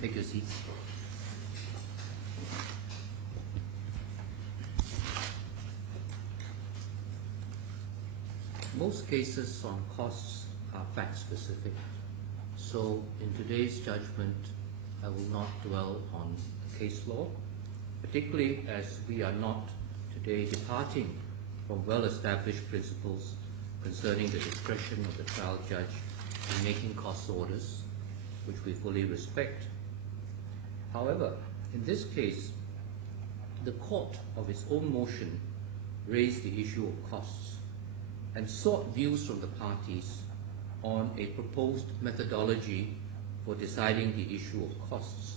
Take your seats. Most cases on costs are fact-specific, so in today's judgment, I will not dwell on case law, particularly as we are not today departing from well-established principles concerning the discretion of the trial judge in making cost orders, which we fully respect. However, in this case, the court of its own motion raised the issue of costs and sought views from the parties on a proposed methodology for deciding the issue of costs.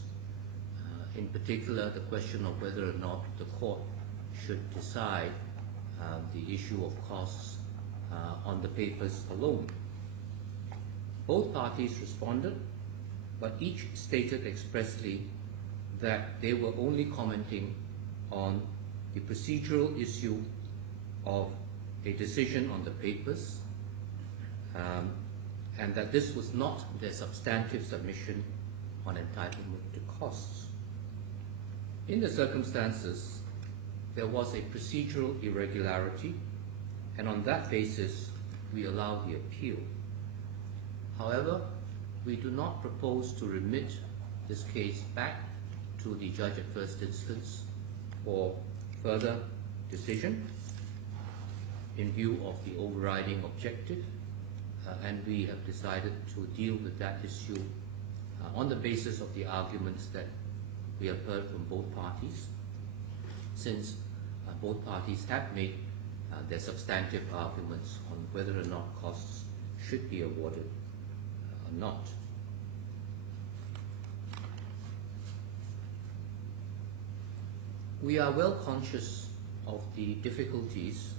In particular, the question of whether or not the court should decide the issue of costs on the papers alone. Both parties responded, but each stated expressly that they were only commenting on the procedural issue of a decision on the papers, and that this was not their substantive submission on entitlement to costs. In the circumstances, there was a procedural irregularity, and on that basis, we allowed the appeal. However, we do not propose to remit this case back to the judge at first instance for further decision in view of the overriding objective, and we have decided to deal with that issue on the basis of the arguments that we have heard from both parties, since both parties have made their substantive arguments on whether or not costs should be awarded or not. We are well conscious of the difficulties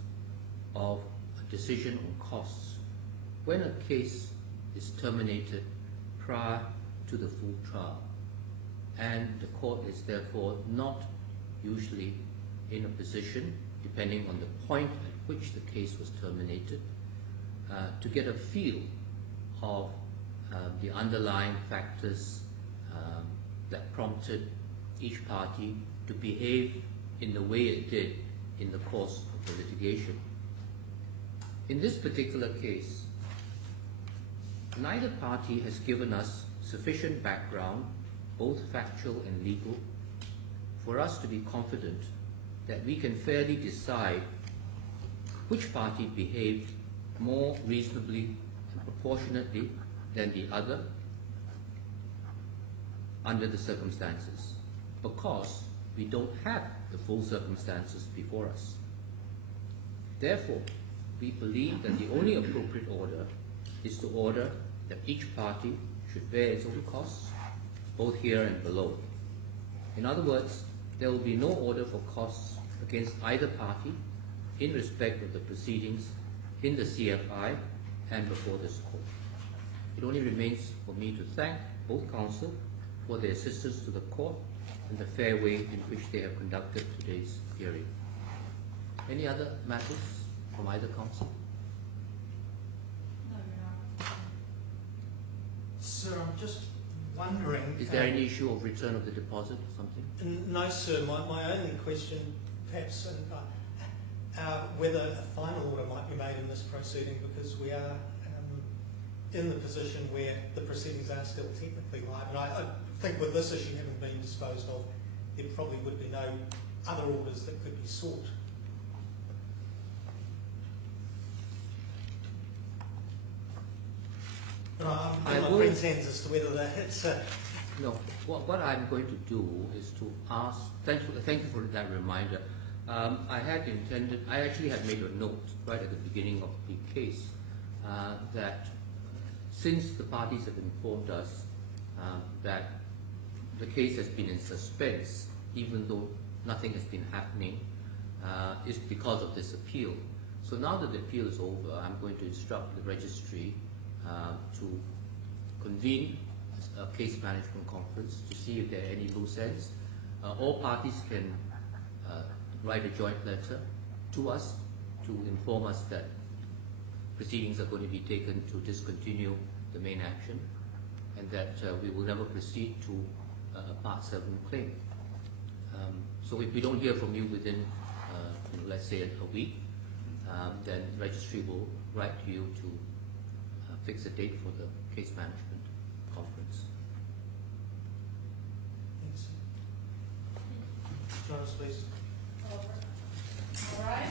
of a decision on costs when a case is terminated prior to the full trial, and the court is therefore not usually in a position, depending on the point at which the case was terminated, to get a feel of the underlying factors that prompted each party to behave in the way it did in the course of the litigation. In this particular case, neither party has given us sufficient background, both factual and legal, for us to be confident that we can fairly decide which party behaved more reasonably and proportionately than the other under the circumstances, because we don't have the full circumstances before us. Therefore, we believe that the only appropriate order is to order that each party should bear its own costs, both here and below. In other words, there will be no order for costs against either party in respect of the proceedings in the CFI and before this court. It only remains for me to thank both counsel for their assistance to the court and the fair way in which they have conducted today's hearing. Any other matters from either counsel? No, Your Honor. Sir, I'm just wondering... Is there any issue of return of the deposit or something? No, sir. My only question, perhaps, whether a final order might be made in this proceeding, because we are in the position where the proceedings are still technically live. And I think with this issue having been disposed of, there probably would be no other orders that could be sought. But I'm in my friend's hands as to whether it's No. What I'm going to do is to ask. Thank you for that reminder. I actually had made a note right at the beginning of the case that since the parties have informed us that the case has been in suspense, even though nothing has been happening, is because of this appeal. So now that the appeal is over, I'm going to instruct the registry to convene a case management conference to see if there are any loose ends. All parties can write a joint letter to us to inform us that proceedings are going to be taken to discontinue the main action, and that we will never proceed to Part 7 claim. So if we don't hear from you within, let's say a week, then registry will write to you to fix a date for the case management conference. Thanks. Jonas, please. All right.